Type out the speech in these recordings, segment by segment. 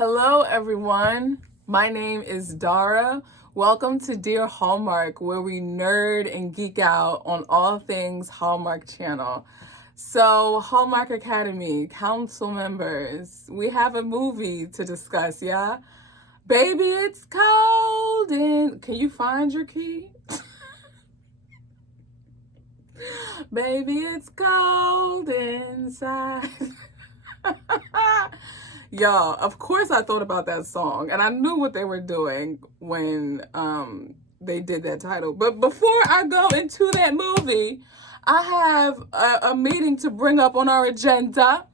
Hello, everyone. My name is Dara. Welcome to Dear Hallmark, where we nerd and geek out on all things Hallmark Channel. So, Hallmark Academy, council members, we have a movie to discuss, yeah? Baby, it's cold and... Can you find your key? Baby, it's cold inside. Y'all, of course I thought about that song and I knew what they were doing when they did that title. But before I go into that movie, I have a meeting to bring up on our agenda.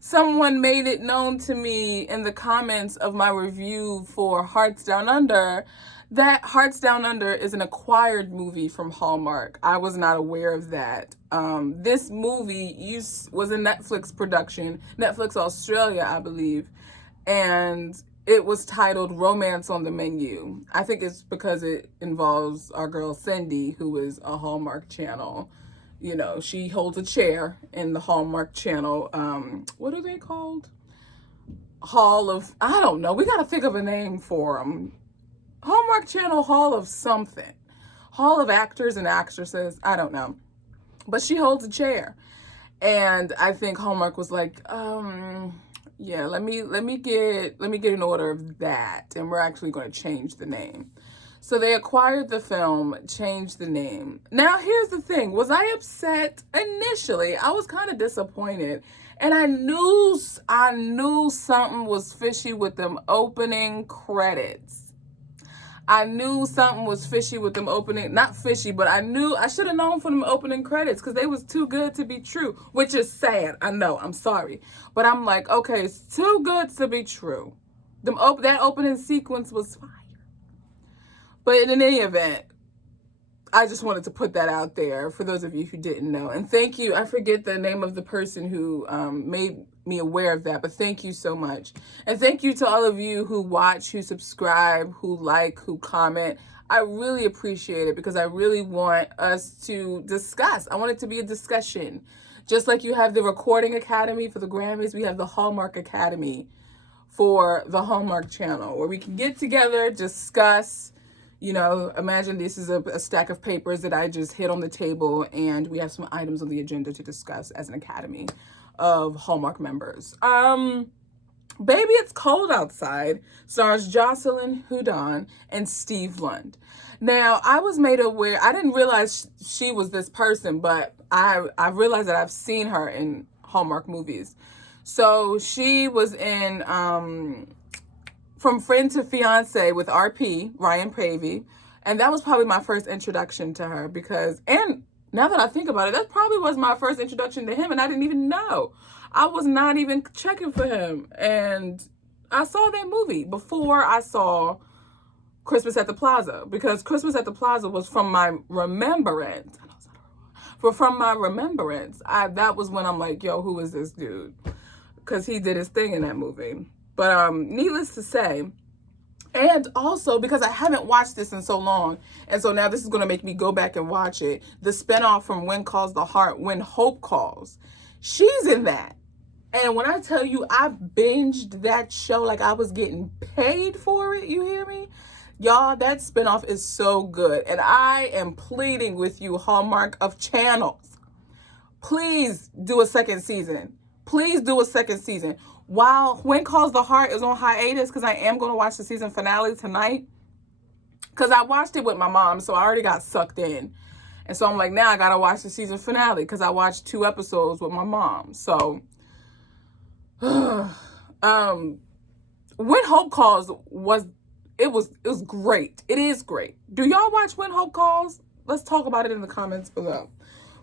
Someone made it known to me in the comments of my review for Hearts Down Under that Hearts Down Under is an acquired movie from Hallmark. I was not aware of that. This movie was a Netflix production, Netflix Australia, I believe, and it was titled Romance on the Menu. I think it's because it involves our girl Cindy, who is a Hallmark Channel. You know, she holds a chair in the Hallmark Channel. What are they called? I don't know. We got to think of a name for them. Hallmark Channel Hall of something. Hall of Actors and Actresses. I don't know. But she holds a chair. And I think Hallmark was like, yeah, let me get an order of that. And we're actually going to change the name. So they acquired the film, changed the name. Now, here's the thing. Was I upset? Initially, I was kind of disappointed. And I knew something was fishy with them opening credits. I knew something was fishy with them opening, not fishy, but I should have known from them opening credits because they was too good to be true, which is sad. I know, I'm sorry. But I'm like, okay, it's too good to be true. That opening sequence was fire. But in any event, I just wanted to put that out there for those of you who didn't know. And thank you. I forget the name of the person who made me aware of that, but thank you so much. And thank you to all of you who watch, who subscribe, who like, who comment. I really appreciate it because I really want us to discuss. I want it to be a discussion. Just like you have the Recording Academy for the Grammys, we have the Hallmark Academy for the Hallmark Channel, where we can get together, discuss. You know, imagine this is a stack of papers that I just hit on the table, and we have some items on the agenda to discuss as an academy of Hallmark members. Baby, It's Cold Outside stars Jocelyn, Hudon, and Steve Lund. Now, I was made aware, I didn't realize she was this person, but I realized that I've seen her in Hallmark movies. So she was in From Friend to Fiance with RP, Ryan Pavey. And that was probably my first introduction to her and now that I think about it, that probably was my first introduction to him and I didn't even know. I was not even checking for him. And I saw that movie before I saw Christmas at the Plaza, because Christmas at the Plaza was from my remembrance. That was when I'm like, yo, who is this dude? Because he did his thing in that movie. But needless to say, and also because I haven't watched this in so long, and so now this is going to make me go back and watch it, the spinoff from When Calls the Heart, When Hope Calls, she's in that. And when I tell you I binged that show like I was getting paid for it, you hear me? Y'all, that spinoff is so good. And I am pleading with you, Hallmark of channels, please do a second season. Please do a second season. While When Calls the Heart is on hiatus, because I am going to watch the season finale tonight, because I watched it with my mom, so I already got sucked in. And so I'm like, now I got to watch the season finale, because I watched 2 episodes with my mom. So, When Hope Calls was great. It is great. Do y'all watch When Hope Calls? Let's talk about it in the comments below.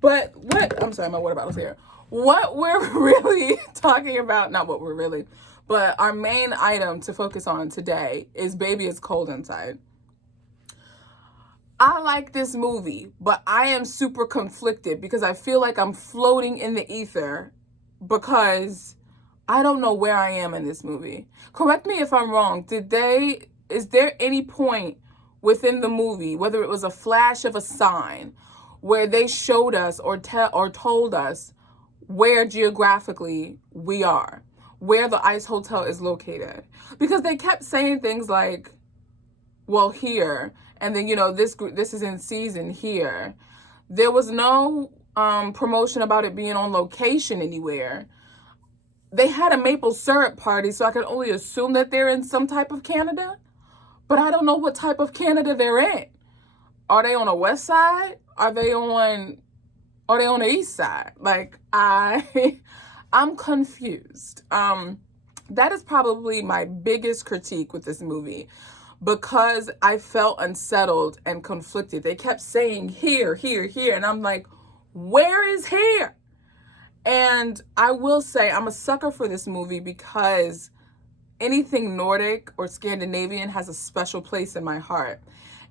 But I'm sorry, my water bottle's here. What we're really talking about, not what we're really, but our main item to focus on today is Baby, It's Cold Inside. I like this movie, but I am super conflicted because I feel like I'm floating in the ether because I don't know where I am in this movie. Correct me if I'm wrong. Is there any point within the movie, whether it was a flash of a sign, where they showed us or told us where geographically we are? where the ICE hotel is located. Because they kept saying things like, well, here, and then, this is in season here. There was no promotion about it being on location anywhere. They had a maple syrup party, so I can only assume that they're in some type of Canada. But I don't know what type of Canada they're in. Are they on the west side? Are they on the east side? Like, I'm confused. That is probably my biggest critique with this movie, because I felt unsettled and conflicted. They kept saying here, here, here, and I'm like, where is here? And I will say I'm a sucker for this movie because anything Nordic or Scandinavian has a special place in my heart.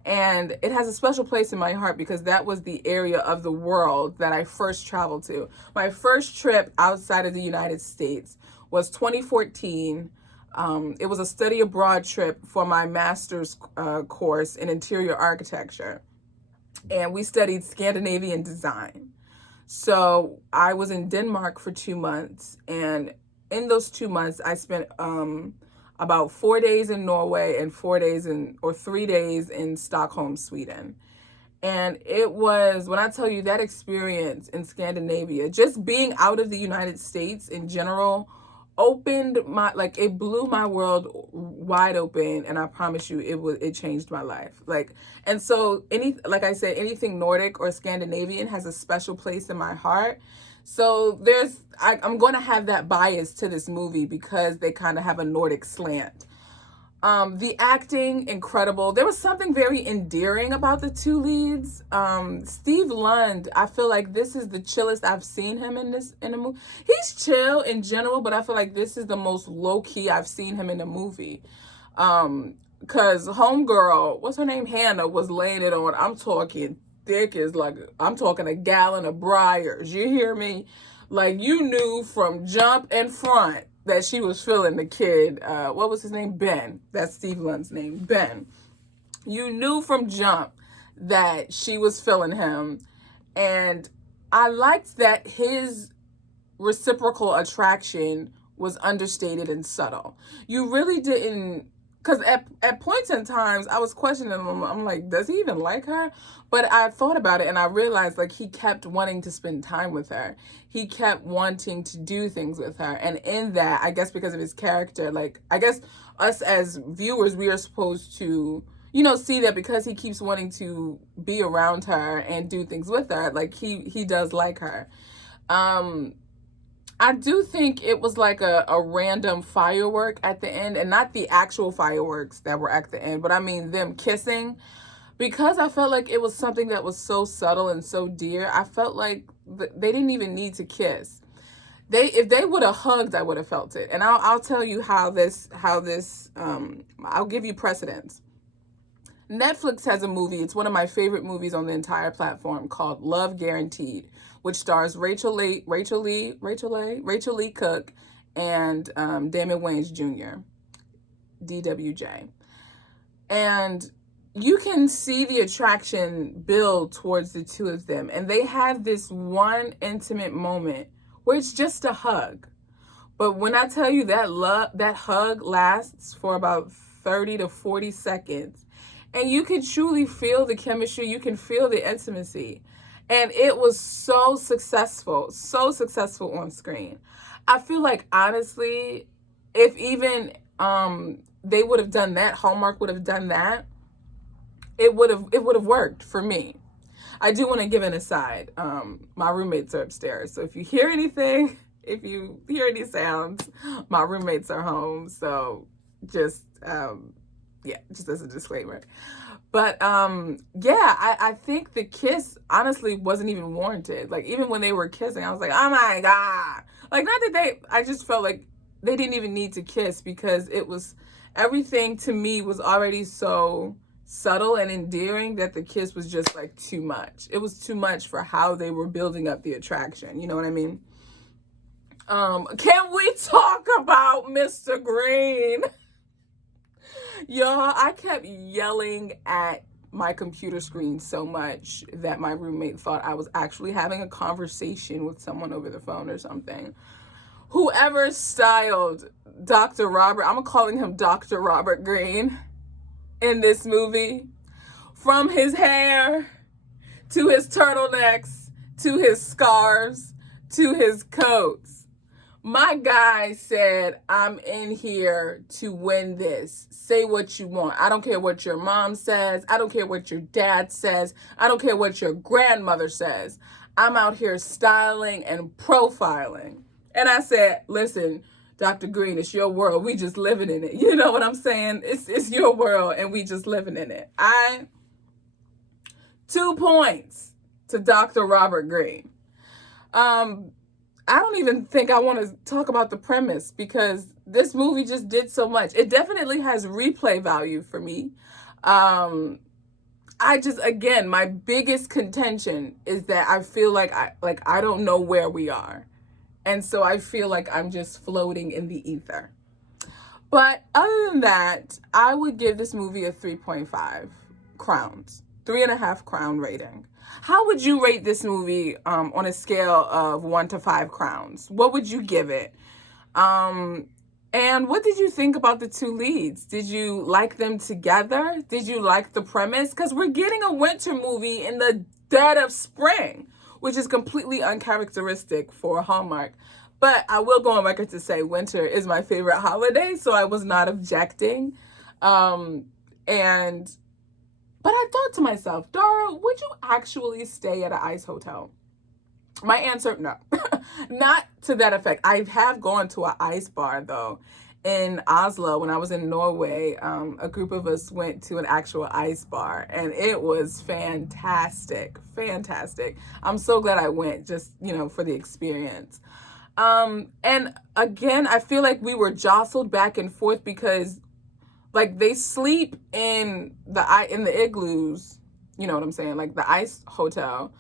And it has a special place in my heart because that was the area of the world that I first traveled to. My first trip outside of the United States was 2014. It was a study abroad trip for my master's course in interior architecture. And we studied Scandinavian design. So I was in Denmark for 2 months. And in those 2 months, I spent about 4 days in Norway and 3 days in Stockholm, Sweden. And it was, when I tell you that experience in Scandinavia, just being out of the United States in general, it blew my world wide open. And I promise you, it changed my life. And so like I said, anything Nordic or Scandinavian has a special place in my heart. So I'm going to have that bias to this movie because they kind of have a Nordic slant. The acting, incredible. There was something very endearing about the two leads. Steve Lund, I feel like this is the chillest I've seen him in a movie. He's chill in general, but I feel like this is the most low-key I've seen him in a movie. Because homegirl, what's her name? Hannah, was laying it on. I'm talking thick as I'm talking a gallon of Briars. You hear me? Like, you knew from jump and front that she was feeling the kid. What was his name? Ben. That's Steve Lund's name. Ben. You knew from jump that she was feeling him. And I liked that his reciprocal attraction was understated and subtle. You really didn't, because at points in times, I was questioning him. I'm like, does he even like her? But I thought about it and I realized, like, he kept wanting to spend time with her. He kept wanting to do things with her. And in that, I guess because of his character, like, I guess us as viewers, we are supposed to, see that because he keeps wanting to be around her and do things with her, like, he does like her. I do think it was like a random firework at the end, and not the actual fireworks that were at the end, but I mean them kissing, because I felt like it was something that was so subtle and so dear. I felt like they didn't even need to kiss. If they would have hugged, I would have felt it. And I'll tell you how this I'll give you precedence. Netflix has a movie. It's one of my favorite movies on the entire platform, called Love Guaranteed, which stars Rachel Lee Cook and Damon Wayans Jr., DWJ. And you can see the attraction build towards the two of them. And they have this one intimate moment where it's just a hug. But when I tell you that hug lasts for about 30 to 40 seconds, and you can truly feel the chemistry, you can feel the intimacy. And it was so successful on screen. I feel like, honestly, if even they would have done that, Hallmark would have done that, it would have worked for me. I do want to give an aside. My roommates are upstairs, so if you hear anything, if you hear any sounds, my roommates are home. So just as a disclaimer. But I think the kiss honestly wasn't even warranted. Like, even when they were kissing, I was like, oh my God. Like, not that I just felt like they didn't even need to kiss, because everything to me was already so subtle and endearing that the kiss was just like too much. It was too much for how they were building up the attraction. You know what I mean? Can we talk about Mr. Green? Y'all, I kept yelling at my computer screen so much that my roommate thought I was actually having a conversation with someone over the phone or something. whoever styled Dr. Robert, I'm calling him Dr. Robert Greene in this movie, from his hair to his turtlenecks to his scarves to his coats. My guy said, I'm in here to win this. Say what you want. I don't care what your mom says. I don't care what your dad says. I don't care what your grandmother says. I'm out here styling and profiling. And I said, listen, Dr. Greene, it's your world. We just living in it. You know what I'm saying? It's your world and we just living in it. 2 points to Dr. Robert Greene. I don't even think I want to talk about the premise because this movie just did so much. It definitely has replay value for me. Again, my biggest contention is that I feel like I don't know where we are. And so I feel like I'm just floating in the ether. But other than that, I would give this movie a 3.5 crowns, 3.5 crown rating. How would you rate this movie on a scale of 1 to 5 crowns? What would you give it? And what did you think about the 2 leads? Did you like them together? Did you like the premise? Because we're getting a winter movie in the dead of spring, which is completely uncharacteristic for Hallmark. But I will go on record to say winter is my favorite holiday, so I was not objecting. But I thought to myself, Dara, would you actually stay at an ice hotel? My answer, no. Not to that effect. I have gone to an ice bar, though. In Oslo, when I was in Norway, a group of us went to an actual ice bar, and it was fantastic. Fantastic. I'm so glad I went, just, for the experience. And again, I feel like we were jostled back and forth because they sleep in the igloos, you know what I'm saying, like the ice hotel,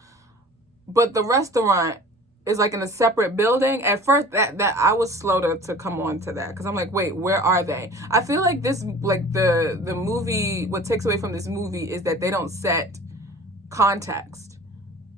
but the restaurant is in a separate building. At first, that I was slow to come on to that because I'm like, wait, where are they? I feel like this, the movie, what takes away from this movie is that they don't set context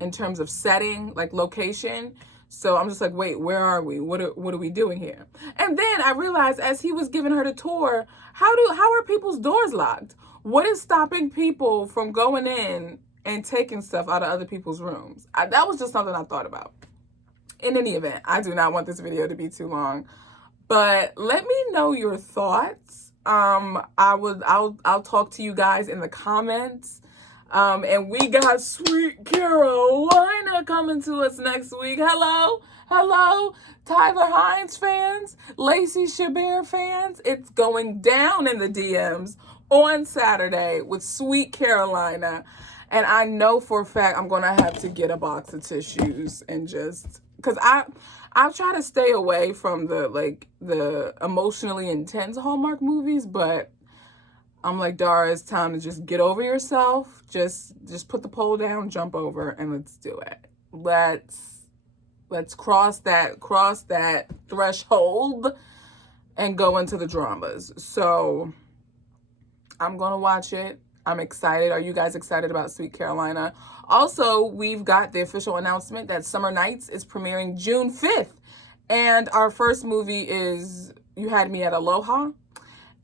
in terms of setting, location. So I'm just like, wait, where are we? What are we doing here? And then I realized as he was giving her the tour, how are people's doors locked? What is stopping people from going in and taking stuff out of other people's rooms? That was just something I thought about. In any event, I do not want this video to be too long, but let me know your thoughts. I'll talk to you guys in the comments. And we got Sweet Carolina coming to us next week. Hello, Tyler Hines fans, Lacey Chabert fans. It's going down in the DMs on Saturday with Sweet Carolina. And I know for a fact I'm going to have to get a box of tissues and just, because I'll try to stay away from the emotionally intense Hallmark movies, but I'm like, Dara, it's time to just get over yourself. Just put the pole down, jump over, and let's do it. Let's cross that threshold and go into the dramas. So I'm gonna watch it. I'm excited. Are you guys excited about Sweet Carolina? Also, we've got the official announcement that Summer Nights is premiering June 5th. And our first movie is You Had Me at Aloha.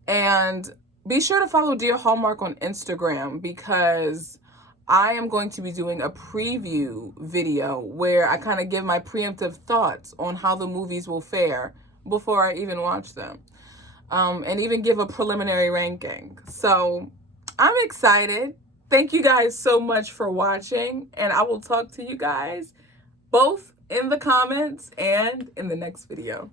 And be sure to follow Dear Hallmark on Instagram because I am going to be doing a preview video where I kind of give my preemptive thoughts on how the movies will fare before I even watch them. And even give a preliminary ranking. So I'm excited. Thank you guys so much for watching, and I will talk to you guys both in the comments and in the next video.